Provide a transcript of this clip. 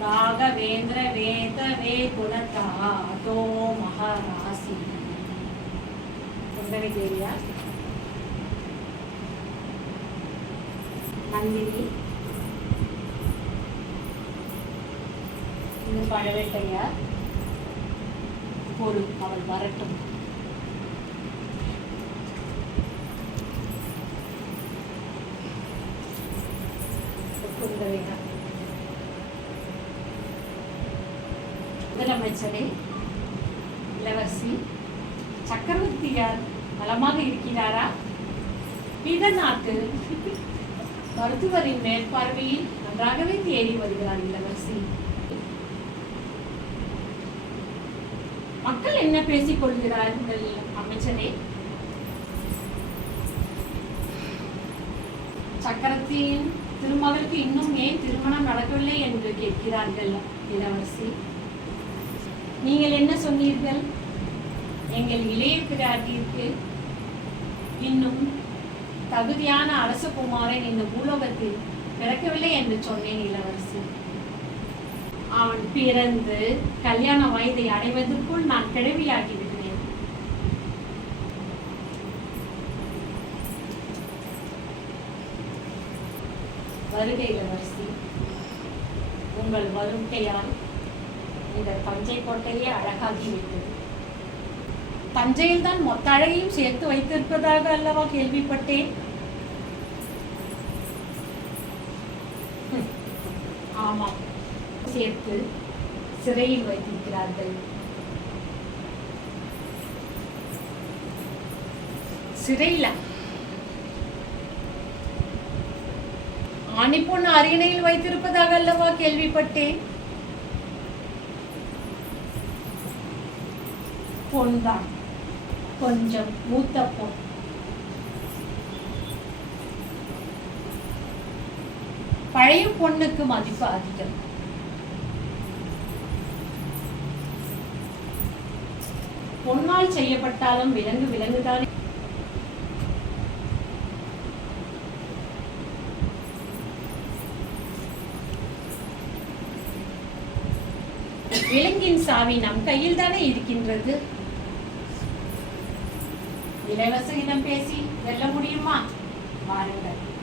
ராகவேந்திர வேத வே குணத்தாதோ மகாராசி சுந்தரி தேவியா நந்தினி இது பழவேட்டையா பொறு அவள் வரட்டும் குந்தவையா முதலமைச்சரே இளவரசி சக்கரவர்த்தியார் நலமாக இருக்கிறாரா? நாட்டு மருத்துவரின் மேற்பார்வையில் நன்றாகவே தேடி வருகிறார் இளவரசி. மக்கள் என்ன பேசிக் கொள்கிறார்கள் அமைச்சரே? சக்கரத்தின் திருமகளுக்கு இன்னும் ஏன் திருமணம் நடக்கவில்லை என்று கேட்கிறார்கள் இளவரசி? நீங்கள் என்ன சொன்னீர்கள்? எங்கள் இளைய பிராட்டிற்கு இன்னும் தகுதியான அரசகுமாரன் இந்த பூலோகத்தில் பிறக்கவில்லை என்று சொன்னேன் இளவரசி. அவன் பிறந்து கல்யாண வயதை அடைவதற்குள் நான் கிழவியாகி விடுவேன் வருகை இளவரசி. உங்கள் வருகையால் இந்த தஞ்சை கோட்டையே அழகாகிவிட்டது தஞ்சையில் தான் மொத்த அழகையும் சேர்த்து வைத்திருப்பதாக அல்லவா கேள்விப்பட்டேன்? ஆமாம். சேர்த்து சிறையில் வைத்திருக்கிறார்கள். சிறையில? ஆணி பொண்ணு அரியணையில் வைத்திருப்பதாக அல்லவா கேள்விப்பட்டேன்? பொன் தான் கொஞ்சம் மூத்த பொன் பழைய பொண்ணுக்கு மதிப்பு அதிகம். பொன்னால் செய்யப்பட்டாலும் விலங்கு விலங்குதானே? விலங்கின் சாவி நம் கையில் தானே இருக்கின்றது? இளவரசரிடம் பேசி வெல்ல முடியுமா? வாருங்கள்.